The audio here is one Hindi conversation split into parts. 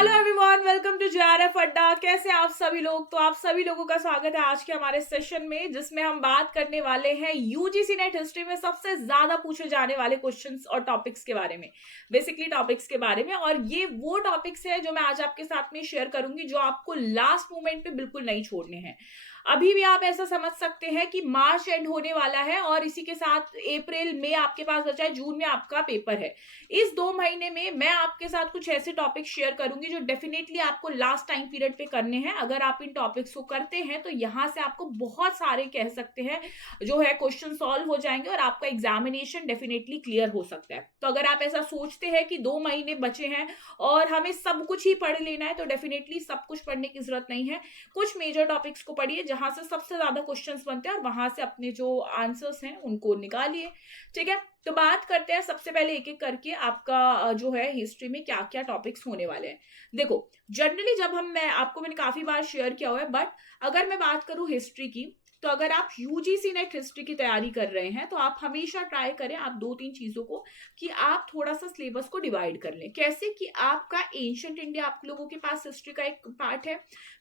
Hello everyone, welcome to JRF Adda. कैसे आप सभी लोग? तो आप सभी लोगों का स्वागत है आज के हमारे सेशन में, जिसमें हम बात करने वाले हैं यूजीसी नेट हिस्ट्री में सबसे ज्यादा पूछे जाने वाले क्वेश्चंस और टॉपिक्स के बारे में, बेसिकली टॉपिक्स के बारे में। और ये वो टॉपिक्स है जो मैं आज आपके साथ में शेयर करूंगी, जो आपको लास्ट मोमेंट पे बिल्कुल नहीं छोड़ने हैं। अभी भी आप ऐसा समझ सकते हैं कि मार्च एंड होने वाला है और इसी के साथ अप्रैल में आपके पास बचा है, जून में आपका पेपर है। इस 2 महीने में मैं आपके साथ कुछ ऐसे टॉपिक शेयर करूंगी जो डेफिनेटली आपको लास्ट टाइम पीरियड पे करने हैं। अगर आप इन टॉपिक्स को करते हैं तो यहां से आपको बहुत सारे कह सकते हैं जो है क्वेश्चन सॉल्व हो जाएंगे और आपका एग्जामिनेशन डेफिनेटली क्लियर हो सकता है। तो अगर आप ऐसा सोचते हैं कि 2 महीने बचे हैं और हमें सब कुछ ही पढ़ लेना है, तो डेफिनेटली सब कुछ पढ़ने की जरूरत नहीं है। कुछ मेजर टॉपिक्स को पढ़िए जहां से सबसे ज्यादा क्वेश्चंस बनते हैं और वहां से अपने जो आंसर्स हैं उनको निकालिए। ठीक है, तो बात करते हैं सबसे पहले एक एक करके आपका जो है हिस्ट्री में क्या क्या टॉपिक्स होने वाले हैं। देखो, जनरली जब मैंने काफी बार शेयर किया हुआ है, बट अगर मैं बात करूं हिस्ट्री की, तो अगर आप यूजीसी नेट हिस्ट्री की तैयारी कर रहे हैं तो आप हमेशा ट्राई करें आप 2-3 चीजों को, कि आप थोड़ा सा सिलेबस को डिवाइड कर लें। कैसे कि आपका एंशियंट इंडिया आप लोगों के पास हिस्ट्री का एक पार्ट है,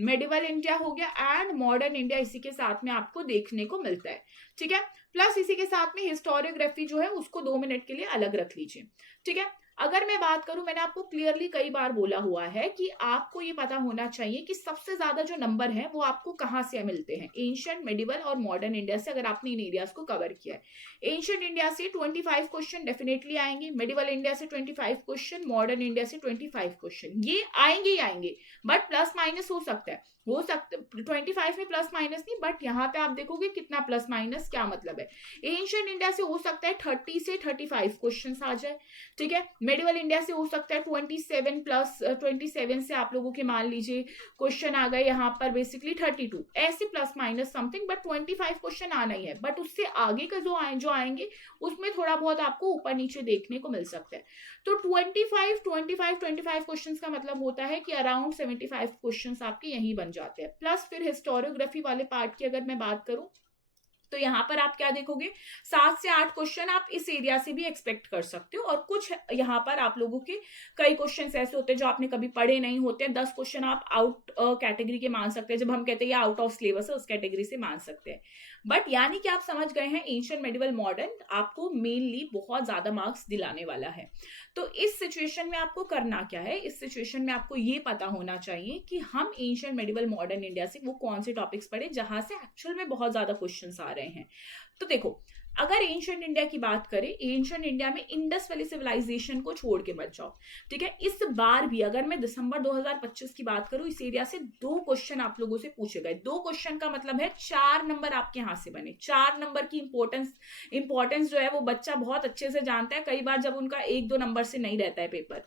मेडिवल इंडिया हो गया एंड मॉडर्न इंडिया इसी के साथ में आपको देखने को मिलता है। ठीक है, प्लस इसी के साथ में हिस्टोरियोग्राफी जो है उसको 2 मिनट के लिए अलग रख लीजिए। ठीक है, अगर मैं बात करूं, मैंने आपको क्लियरली कई बार बोला हुआ है कि आपको ये पता होना चाहिए कि सबसे ज्यादा जो नंबर है वो आपको कहां से मिलते हैं, एंशियंट, मेडिवल और मॉडर्न इंडिया से। अगर आपने इन एरियाज को कवर किया है, एंशियंट इंडिया से 25 क्वेश्चन डेफिनेटली आएंगे, मेडिवल इंडिया से 25 क्वेश्चन, मॉडर्न इंडिया से 25 क्वेश्चन, ये आएंगे ही आएंगे। बट प्लस माइनस हो सकता है, 25 में प्लस माइनस नहीं, बट यहाँ पे आप देखोगे कितना प्लस माइनस, क्या मतलब है। एंशियंट इंडिया से हो सकता है 30 से 35 क्वेश्चन आ जाए। ठीक है, मेडिवल इंडिया से हो सकता है 27 से आप लोगों के मान लीजिए क्वेश्चन आ गए यहाँ पर बेसिकली 32, ऐसे plus minus something, but 25 question आना ही है। बट उससे आगे का जो आएंगे उसमें थोड़ा बहुत आपको ऊपर नीचे देखने को मिल सकता है। तो 25 क्वेश्चंस का मतलब होता है कि अराउंड 75 क्वेश्चंस आपके यहीं बन जाते हैं। प्लस फिर हिस्टोरियोग्राफी वाले पार्ट की अगर मैं बात करूं, तो यहाँ पर आप क्या देखोगे, 7 से 8 क्वेश्चन आप इस एरिया से भी एक्सपेक्ट कर सकते हो। और कुछ यहाँ पर आप लोगों के कई क्वेश्चन ऐसे होते हैं जो आपने कभी पढ़े नहीं होते हैं। 10 क्वेश्चन आप आउट कैटेगरी के मान सकते हैं, जब हम कहते हैं आउट ऑफ सिलेबस है उस कैटेगरी से मान सकते हैं। बट यानी कि आप समझ गए हैं, एंशियंट, मेडिवल, मॉडर्न आपको मेनली बहुत ज्यादा मार्क्स दिलाने वाला है। तो इस सिचुएशन में आपको करना क्या है, इस सिचुएशन में आपको ये पता होना चाहिए कि हम एंशियंट, मेडिवल, मॉडर्न इंडिया से वो कौन से टॉपिक्स पढ़े जहां से एक्चुअल में बहुत ज्यादा क्वेश्चंस आ रहे हैं। तो देखो, अगर एंशियंट इंडिया की बात करें, एंशियंट इंडिया में इंडस वैली सिविलाइजेशन को छोड़ के मत जाओ। ठीक है, इस बार भी अगर मैं दिसंबर 2025 की बात करूं, इस एरिया से 2 क्वेश्चन आप लोगों से पूछे गए। 2 क्वेश्चन का मतलब है 4 नंबर आपके यहां से बने। 4 नंबर की इंपॉर्टेंस जो है वो बच्चा बहुत अच्छे से जानता है। कई बार जब उनका 1-2 नंबर से नहीं रहता है पेपर,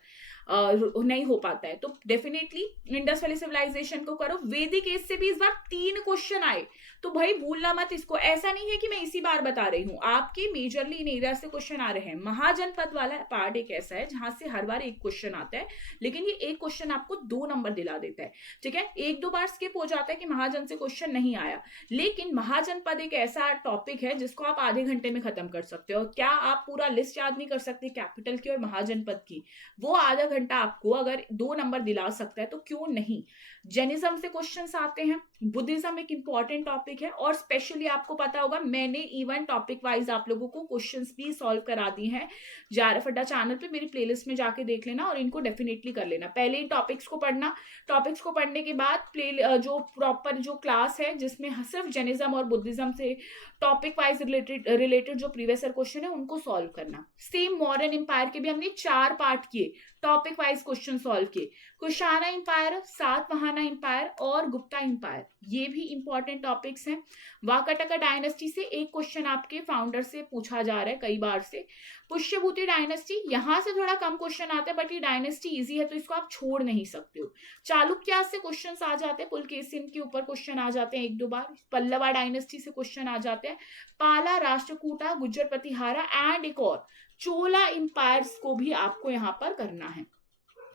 नहीं हो पाता है, तो डेफिनेटली इंडस वैली सिविलाइजेशन को करो। वैदिक एज से भी इस बार 3 क्वेश्चन आए, तो भाई भूलना मत इसको। ऐसा नहीं है कि मैं इसी बार बता रही हूं, आपके मेजरली इन एरिया से क्वेश्चन आ रहे हैं। महाजनपद वाला पार्ट एक ऐसा है जहां से हर बार 1 क्वेश्चन आता है, लेकिन ये 1 क्वेश्चन आपको 2 नंबर दिला देता है। ठीक है, 1-2 बार स्किप हो जाता है कि महाजन से क्वेश्चन नहीं आया, लेकिन महाजनपद एक ऐसा टॉपिक है जिसको आप आधे घंटे में खत्म कर सकते हो। क्या आप पूरा लिस्ट याद नहीं कर सकते कैपिटल की और महाजनपद की? वो आधा घंटा आपको अगर 2 नंबर दिला सकता है तो क्यों नहीं। जैनिज्म से क्वेश्चंस आते हैं, बुद्धिज्म एक इंपॉर्टेंट टॉपिक है, और स्पेशली आपको पता होगा मैंने इवन टॉपिक वाइज आप लोगों को क्वेश्चंस भी सॉल्व करा दी हैं जेआरएफ अड्डा चैनल पे। मेरी प्लेलिस्ट में जाके देख लेना और इनको डेफिनेटली कर लेना। पहले इन टॉपिक्स को पढ़ना, टॉपिक्स को पढ़ने के बाद जो प्रॉपर जो क्लास है जिसमें सिर्फ जैनिज्म और बुद्धिज्म से टॉपिक वाइज रिलेटेड जो प्रीवियस ईयर क्वेश्चन है उनको सॉल्व करना। सेम मॉडर्न एम्पायर के भी हमने 4 पार्ट किए, टॉपिक वाइज क्वेश्चन सॉल्व किए। कुशाना एम्पायर, सातवाहना एम्पायर और गुप्ता एम्पायर, ये भी इंपॉर्टेंट टॉपिक्स हैं। वाकाटका डायनेस्टी से 1 क्वेश्चन आपके फाउंडर से पूछा जा रहा है कई बार से। पुष्यभूति डायनेस्टी, यहां से थोड़ा कम क्वेश्चन आता है, बट ये डायनेस्टी इजी है तो इसको आप छोड़ नहीं सकते हो। चालुक्य से क्वेश्चंस आ जाते हैं, पुलकेशिन के ऊपर क्वेश्चन आ जाते हैं 1-2 बार। पल्लवा डायनेस्टी से क्वेश्चन आ जाते हैं। पाला, राष्ट्रकूटा, गुज्जर प्रतिहारा एंड एक और चोला इंपायर्स को भी आपको यहां पर करना है।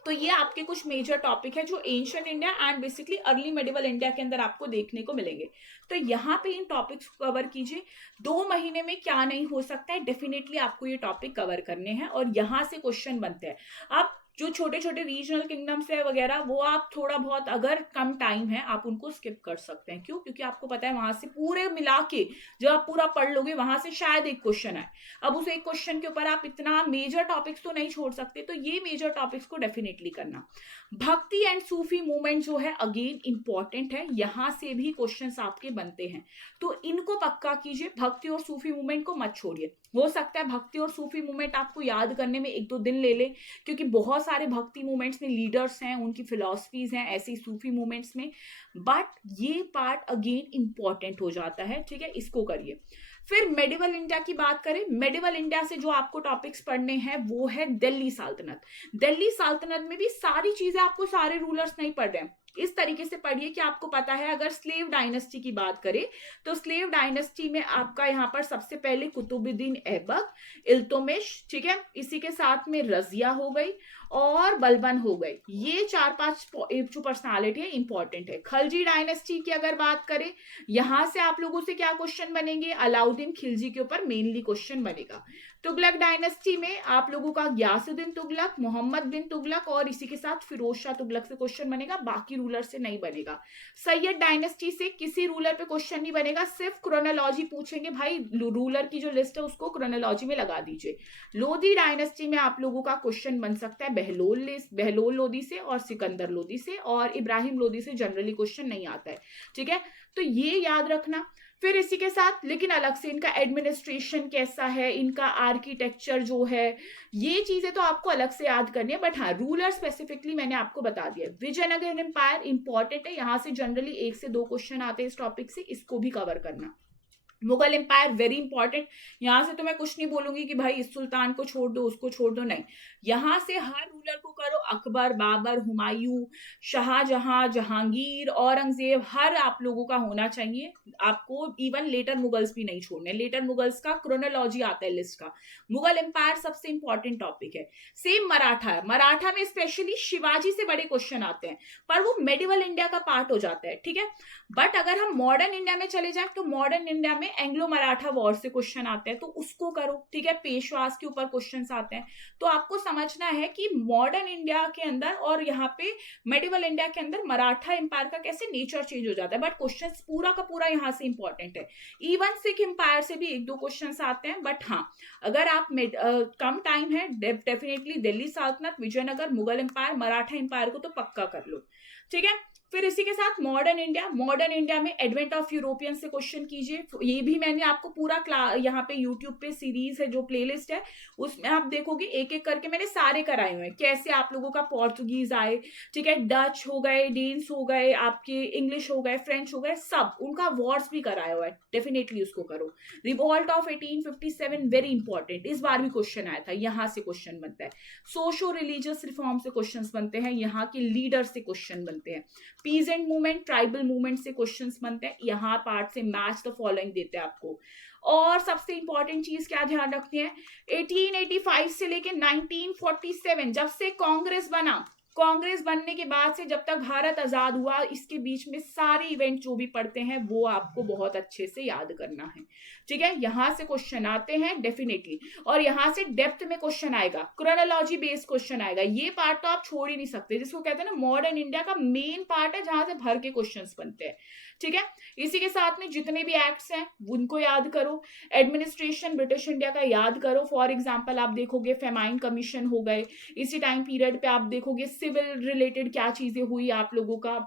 तो ये आपके कुछ मेजर टॉपिक है जो ancient India and basically early medieval India के अंदर आपको देखने को मिलेंगे। तो यहाँ पे इन टॉपिक्स को कवर कीजिए। 2 महीने में क्या नहीं हो सकता है, डेफिनेटली आपको ये टॉपिक कवर करने हैं और यहाँ से क्वेश्चन बनते हैं। आप जो छोटे छोटे रीजनल किंगडम्स है वगैरह, वो आप थोड़ा बहुत अगर कम टाइम है आप उनको स्किप कर सकते हैं। क्यों? क्योंकि आपको पता है वहां से पूरे मिला के जब आप पूरा पढ़ लोगे वहां से शायद एक क्वेश्चन आए। अब उस एक क्वेश्चन के ऊपर आप इतना मेजर टॉपिक्स तो नहीं छोड़ सकते, तो ये मेजर टॉपिक्स को डेफिनेटली करना। भक्ति एंड सूफी मूवमेंट जो है अगेन इंपॉर्टेंट है, यहां से भी क्वेश्चंस आपके बनते हैं, तो इनको पक्का कीजिए। भक्ति और सूफी मूवमेंट को मत छोड़िए। हो सकता है भक्ति और सूफी मूवमेंट आपको याद करने में 1-2 दिन ले ले, क्योंकि बहुत सारे भक्ति मूवमेंट्स में लीडर्स हैं, उनकी फिलॉसफीज हैं, ऐसी सूफी मूवमेंट्स में, बट ये पार्ट अगेन इंपॉर्टेंट हो जाता है। ठीक है, इसको करिए। फिर मेडिवल इंडिया की बात करें, मेडिवल इंडिया से जो आपको टॉपिक्स पढ़ने हैं वो है दिल्ली सल्तनत। दिल्ली सल्तनत में भी सारी चीजें आपको, सारे रूलर्स नहीं पढ़ रहे हैं, इस तरीके से पढ़िए कि आपको पता है। अगर स्लेव डायनेस्टी की बात करें तो स्लेव डायनेस्टी में आपका यहाँ पर सबसे पहले कुतुबुद्दीन ऐबक, इल्तुतमिश, ठीक है, इसी के साथ में रजिया हो गई और बलबन हो गए। ये 4-5 जो पर्सनालिटी है इंपॉर्टेंट है। खलजी डायनेस्टी की अगर बात करें, यहां से आप लोगों से क्या क्वेश्चन बनेंगे? अलाउद्दीन खिलजी के ऊपर मेनली क्वेश्चन बनेगा। तुगलक डायनेस्टी में आप लोगों का गयासुद्दीन तुगलक, मोहम्मद बिन तुगलक और इसी के साथ फिरोज शाह तुगलक से क्वेश्चन बनेगा, बाकी रूलर से नहीं बनेगा। सैयद डायनेस्टी से किसी रूलर पे क्वेश्चन नहीं बनेगा, सिर्फ क्रोनोलॉजी पूछेंगे, भाई रूलर की जो लिस्ट है उसको क्रोनोलॉजी में लगा दीजिए। लोधी डायनेस्टी में आप लोगों का क्वेश्चन बन सकता है बहलोल लोधी से और सिकंदर लोधी से, और इब्राहिम लोधी से जनरली क्वेश्चन नहीं आता है। ठीक है, तो ये याद रखना। फिर इसी के साथ लेकिन अलग से इनका एडमिनिस्ट्रेशन कैसा है, इनका आर्किटेक्चर जो है, ये चीजें तो आपको अलग से याद करनी है, बट हाँ रूलर स्पेसिफिकली मैंने आपको बता दिया। विजयनगर एम्पायर इंपॉर्टेंट है, यहां से जनरली 1 से 2 क्वेश्चन आते हैं इस टॉपिक से, इसको भी कवर करना। मुगल एम्पायर वेरी इंपॉर्टेंट, यहां से तो मैं कुछ नहीं बोलूंगी कि भाई इस सुल्तान को छोड़ दो उसको छोड़ दो, नहीं, यहां से हर रूलर को करो। अकबर, बाबर, हुमायूं, शाहजहां, जहांगीर, औरंगजेब, हर आप लोगों का होना चाहिए। आपको इवन लेटर मुगल्स भी नहीं छोड़ने, लेटर मुगल्स का क्रोनोलॉजी आता है लिस्ट का। मुगल एम्पायर सबसे इंपॉर्टेंट टॉपिक है। सेम मराठा है, मराठा में स्पेशली शिवाजी से बड़े क्वेश्चन आते हैं, पर वो मेडिवल इंडिया का पार्ट हो जाता है। ठीक है, बट अगर हम मॉडर्न इंडिया में चले जाए तो मॉडर्न इंडिया में एंग्लो मराठा वॉर से क्वेश्चन आते हैं, तो उसको करो। ठीक है, पेशवास के ऊपर क्वेश्चंस आते हैं, तो आपको समझना है कि मॉडर्न इंडिया के अंदर और यहाँ पे मेडिवल इंडिया के अंदर मराठा एम्पायर का कैसे नेचर चेंज हो जाता है, बट क्वेश्चंस पूरा का पूरा यहाँ से इंपॉर्टेंट है। इवन सिख एम्पायर से भी 1-2 क्वेश्चंस आते हैं, बट हाँ अगर आप कम टाइम है डेफिनेटली दिल्ली सल्तनत, विजयनगर, मुगल एम्पायर, मराठा एम्पायर को तो पक्का कर लो। ठीक है, फिर इसी के साथ मॉडर्न इंडिया में एडवेंट ऑफ यूरोपियन से क्वेश्चन कीजिए। ये भी मैंने आपको पूरा यहाँ पे यूट्यूब पे सीरीज है जो प्लेलिस्ट है उसमें आप देखोगे, एक एक करके मैंने सारे कराए हुए हैं, कैसे आप लोगों का पोर्तुगीज आए, ठीक है, डच हो गए, डेन्स हो गए, आपके इंग्लिश हो गए, फ्रेंच हो गए, सब उनका वॉर्स भी कराया हुआ है, डेफिनेटली उसको करो। रिवॉल्ट ऑफ 1857 वेरी इंपॉर्टेंट, इस बार भी क्वेश्चन आया था, यहाँ से क्वेश्चन बनता है। सोशो रिलीजियस रिफॉर्म से क्वेश्चन बनते हैं, यहाँ के लीडर से क्वेश्चन बनते हैं। पीजेंट मूवमेंट, ट्राइबल मूवमेंट से क्वेश्चंस बनते हैं, यहाँ पार्ट से मैच द फॉलोइंग देते हैं आपको। और सबसे इंपॉर्टेंट चीज क्या ध्यान रखनी है, 1885 से लेके 1947 जब से कांग्रेस बना, कांग्रेस बनने के बाद से जब तक भारत आजाद हुआ, इसके बीच में सारे इवेंट जो भी पढ़ते हैं वो आपको बहुत अच्छे से याद करना है। ठीक है, यहां से क्वेश्चन आते हैं डेफिनेटली, और यहां से डेप्थ में क्वेश्चन आएगा, क्रोनोलॉजी बेस्ड क्वेश्चन आएगा। ये पार्ट तो आप छोड़ ही नहीं सकते, जिसको कहते हैं ना मॉडर्न इंडिया का मेन पार्ट है, जहां से भर के क्वेश्चंस बनते हैं। ठीक है, इसी के साथ में जितने भी एक्ट्स हैं उनको याद करो। एडमिनिस्ट्रेशन ब्रिटिश इंडिया का याद करो, फॉर एग्जांपल आप देखोगे फेमाइन कमीशन हो गए, इसी टाइम पीरियड पे आप देखोगे सिविल रिलेटेड क्या चीजें हुई आप लोगों का,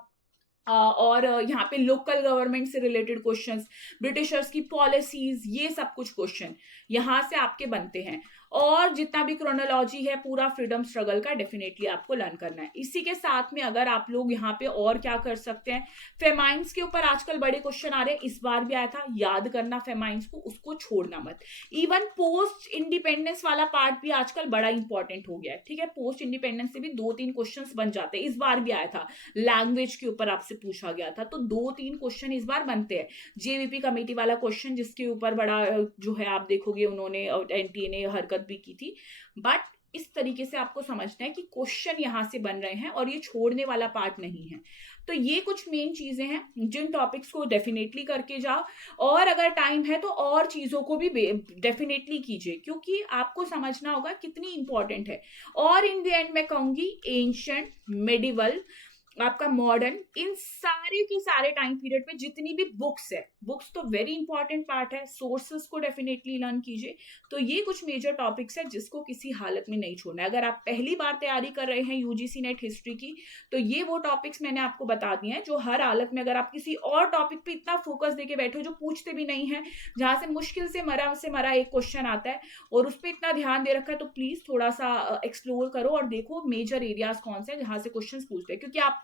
और यहाँ पे लोकल गवर्नमेंट से रिलेटेड क्वेश्चंस, ब्रिटिशर्स की पॉलिसीज, ये सब कुछ क्वेश्चन यहाँ से आपके बनते हैं। और जितना भी क्रोनोलॉजी है पूरा फ्रीडम स्ट्रगल का डेफिनेटली आपको लर्न करना है। इसी के साथ में अगर आप लोग यहाँ पे और क्या कर सकते हैं, फेमाइंस के ऊपर आजकल बड़े क्वेश्चन आ रहे हैं, इस बार भी आया था, याद करना फेमाइंस को, उसको छोड़ना मत। इवन पोस्ट इंडिपेंडेंस वाला पार्ट भी आजकल बड़ा इंपॉर्टेंट हो गया है। ठीक है, पोस्ट इंडिपेंडेंस से भी 2-3 क्वेश्चन बन जाते हैं, इस बार भी आया था, लैंग्वेज के ऊपर आपसे पूछा गया था, तो 2-3 क्वेश्चन इस बार बनते हैं। जेवीपी कमेटी वाला क्वेश्चन जिसके ऊपर बड़ा जो है आप देखोगे उन्होंने एनटीए ने हरकत भी की थी, बट इस तरीके से आपको समझना है कि क्वेश्चन यहाँ से बन रहे हैं और ये छोड़ने वाला पार्ट नहीं है। तो ये कुछ मेन चीजें हैं जिन टॉपिक्स को डेफिनेटली करके जाओ, और अगर टाइम है तो और चीजों को भी डेफिनेटली कीजिए, क्योंकि आपको समझना होगा कितनी इंपॉर्टेंट है। और इन द एंड मैं कहूंगी एंशिएंट, मेडिवल, आपका मॉडर्न, इन सारे के सारे टाइम पीरियड में जितनी भी बुक्स है, बुक्स तो वेरी इंपॉर्टेंट पार्ट है, सोर्सेस को डेफिनेटली लर्न कीजिए। तो ये कुछ मेजर टॉपिक्स है जिसको किसी हालत में नहीं छोड़ना है। अगर आप पहली बार तैयारी कर रहे हैं यूजीसी नेट हिस्ट्री की, तो ये वो टॉपिक्स मैंने आपको बता दिए हैं जो हर हालत में, अगर आप किसी और टॉपिक पे इतना फोकस देके बैठो जो पूछते भी नहीं है, जहां से मुश्किल से मरा एक क्वेश्चन आता है और उस पर इतना ध्यान दे रखा है, तो प्लीज थोड़ा सा एक्सप्लोर करो और देखो मेजर एरियाज कौन से हैं जहां से क्वेश्चन पूछते हैं, क्योंकि आपको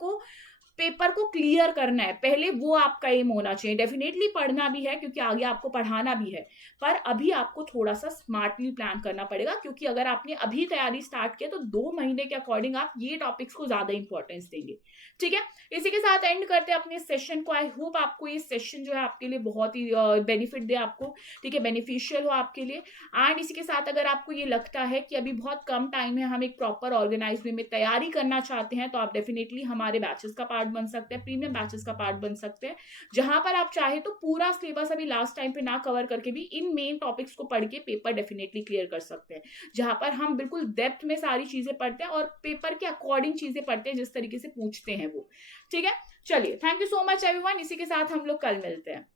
पेपर को क्लियर करना है पहले, वो आपका एम होना चाहिए। डेफिनेटली पढ़ना भी है क्योंकि आगे आपको पढ़ाना भी है, पर अभी आपको थोड़ा सा स्मार्टली प्लान करना पड़ेगा, क्योंकि अगर आपने अभी तैयारी स्टार्ट किया तो 2 महीने के अकॉर्डिंग आप ये टॉपिक्स को ज्यादा इंपॉर्टेंस देंगे। ठीक है, इसी के साथ एंड करते हैं अपने सेशन को। आई होप आपको ये सेशन जो है आपके लिए बहुत ही बेनिफिट दे आपको, ठीक है, बेनिफिशियल हो आपके लिए। एंड इसी के साथ अगर आपको ये लगता है कि अभी बहुत कम टाइम है, हम एक प्रॉपर ऑर्गेनाइज वे में तैयारी करना चाहते हैं, तो आप डेफिनेटली हमारे बैचेस का पार्ट बन सकते हैं, प्रीमियम बैचेस का पार्ट बन सकते हैं, जहां पर आप चाहे तो पूरा सिलेबस अभी लास्ट टाइम पे ना कवर करके भी इन मेन टॉपिक्स को पढ़ के पेपर डेफिनेटली क्लियर कर सकते हैं, जहां पर हम बिल्कुल डेप्थ में सारी चीजें पढ़ते हैं और पेपर के अकॉर्डिंग चीजें पढ़ते हैं जिस तरीके से पूछते हैं वो। ठीक है, चलिए, thank you so much everyone. इसी के साथ हम लोग कल मिलते हैं।